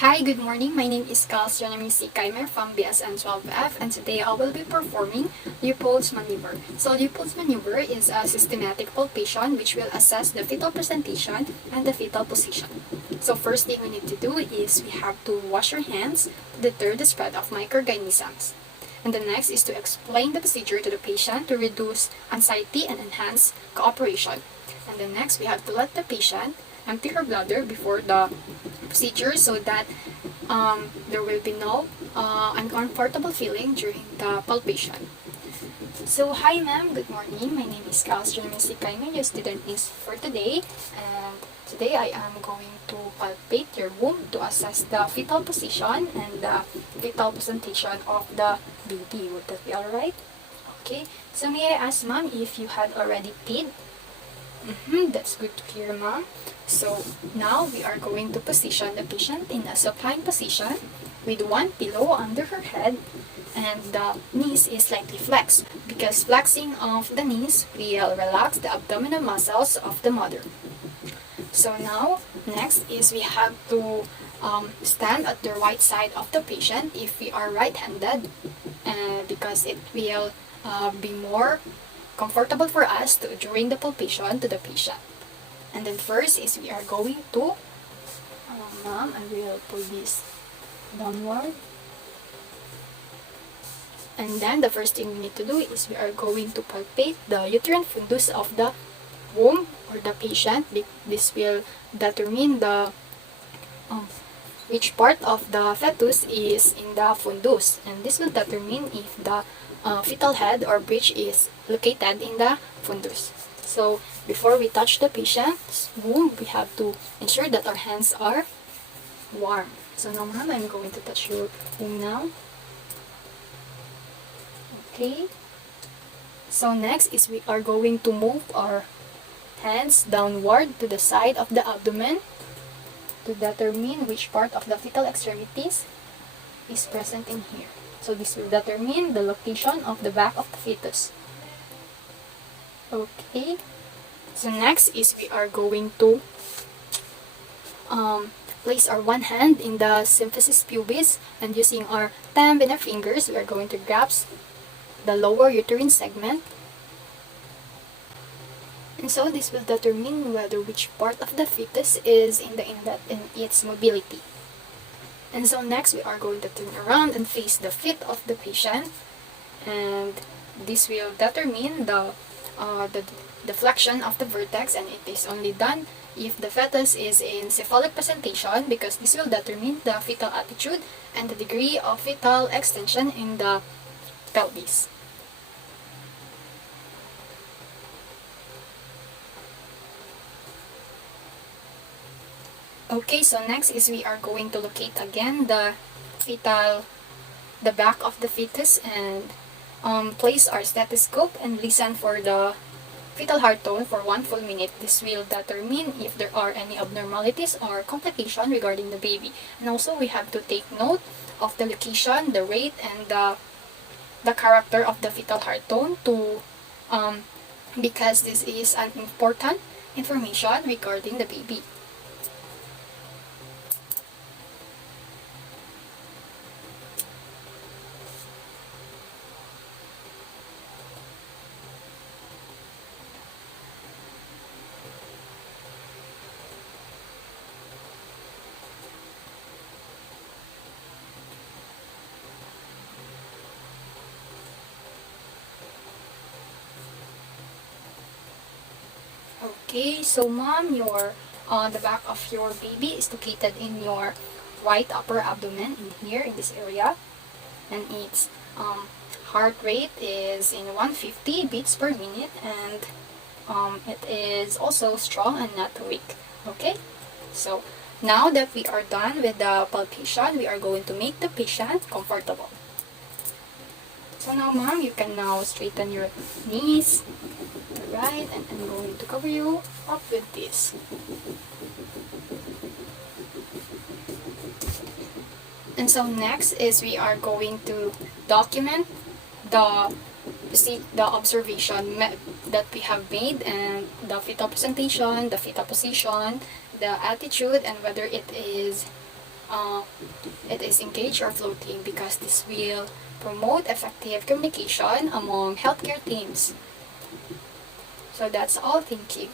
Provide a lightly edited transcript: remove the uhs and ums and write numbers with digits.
Hi, good morning. My name is Kalsjanami C. Kaimer from BSN 12F, and today I will be performing Leopold's maneuver. So Leopold's maneuver is a systematic palpation which will assess the fetal presentation and the fetal position. So first thing we need to do is we have to wash our hands to deter the spread of microorganisms. And the next is to explain the procedure to the patient to reduce anxiety and enhance cooperation. And then next we have to let the patient empty her bladder before the procedure so that there will be no uncomfortable feeling during the palpation. So hi ma'am, good morning. My name is Kalsjanami C. Kaimer, your student is for today. And today I am going to palpate your womb to assess the fetal position and the fetal presentation of the baby. Would that be alright? Okay, so may I ask ma'am if you had already peed? That's good to hear, ma'am. So now we are going to position the patient in a supine position with one pillow under her head, and the knees is slightly flexed because flexing of the knees will relax the abdominal muscles of the mother. So now next is we have to stand at the right side of the patient if we are right-handed, because it will be more comfortable for us during the palpation to the patient. And then first is we are going to, ma'am, I will pull this downward. And then the first thing we need to do is we are going to palpate the uterine fundus of the womb or the patient. This will determine the which part of the fetus is in the fundus, and this will determine if the fetal head or breech is located in the fundus. So before we touch the patient's womb, we have to ensure that our hands are warm. So now ma'am, I'm going to touch your womb now. Okay. So next is we are going to move our hands downward to the side of the abdomen to determine which part of the fetal extremities is present in here. So this will determine the location of the back of the fetus. Okay. So next is we are going to place our one hand in the symphysis pubis, and using our thumb and our fingers, we are going to grasp the lower uterine segment. And so this will determine whether which part of the fetus is in the inlet and its mobility. And so next we are going to turn around and face the feet of the patient, and this will determine the deflection of the vertex, and it is only done if the fetus is in cephalic presentation, because this will determine the fetal attitude and the degree of fetal extension in the pelvis. Okay, so next is we are going to locate again the back of the fetus, and place our stethoscope and listen for the fetal heart tone for 1 full minute. This will determine if there are any abnormalities or complication regarding the baby. And also we have to take note of the location, the rate, and the character of the fetal heart tone to because this is an important information regarding the baby. Okay, so mom, the back of your baby is located in your right upper abdomen, in here, in this area, and its heart rate is in 150 beats per minute, and it is also strong and not weak. Okay, so now that we are done with the palpation, we are going to make the patient comfortable. So now mom, you can now straighten your knees. Right, and I'm going to cover you up with this. And so next is we are going to document the observation that we have made, and the fetal presentation, the fetal position, the attitude, and whether it is it is engaged or floating, because this will promote effective communication among healthcare teams. So that's all. Thank you.